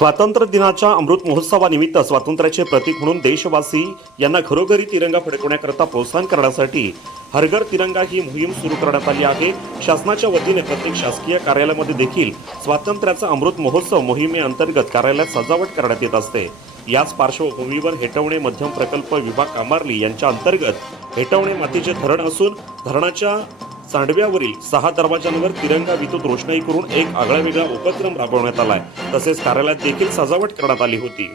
स्वातंत्र्य दिनाच्या अमृत महोत्सवानिमित्त स्वातंत्र्याचे प्रतीक म्हणून देशवासी यांना घरोघरी तिरंगा फडकवण्याकरता प्रोत्साहन करण्यासाठी हरघर तिरंगा ही मोहीम सुरू करण्यात आली आहे. शासनाच्या वतीने प्रत्येक शासकीय कार्यालयामध्ये देखील स्वातंत्र्याचा अमृत महोत्सव मोहिमेअंतर्गत कार्यालयात सजावट करण्यात येत असते. याच पार्श्वभूमीवर हेटवणे मध्यम प्रकल्प विभाग कामारली यांच्या अंतर्गत हेटवणे मातीचे धरण असून धरणाच्या सांडव्यावरील सहा दरवाजांवर तिरंगा विद्युत रोषणाई करून एक आगळावेगळा उपक्रम राबवण्यात आलाय. तसेच कार्यालयात देखील सजावट करण्यात आली होती.